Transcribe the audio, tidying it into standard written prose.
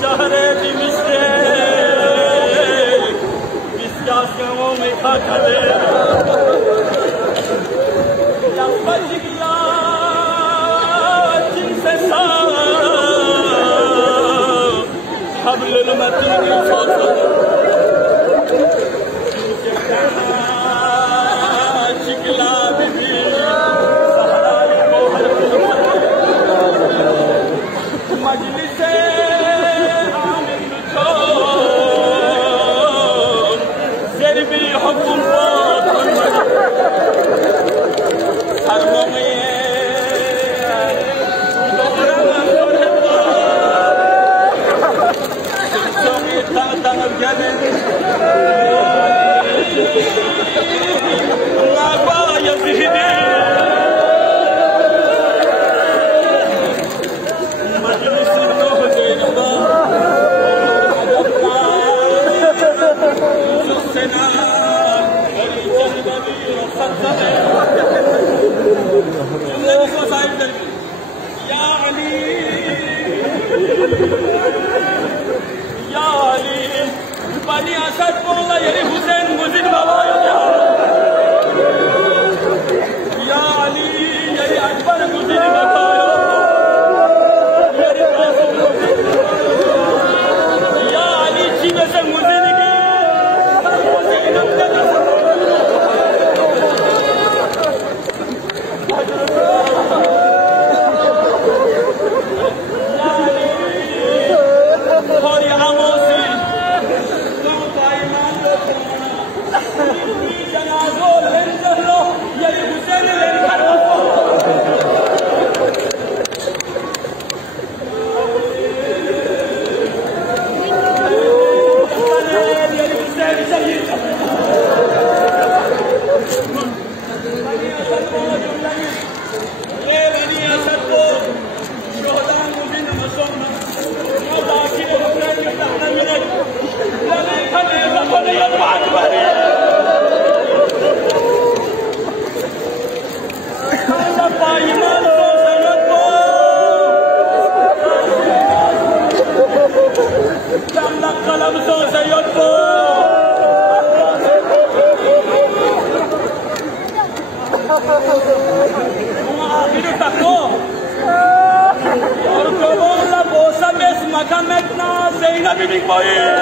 شهر بیمیشته بیسکاش کمو میخاطره لفظی گیا جنس سا حبل المتین الفاطمه شکلا بیدی مجلس عامل الجون زربي حكم باطل سرمایه دورم دورم سرچومی تنم گردن نبا یزیدی يا علي يا علي بني اسد والله يا حسين مزيد بابايا يا علي يا اكبر مزيد بابايا يا علي جيبه مزيد Makan metna Zeynep bin Bayır.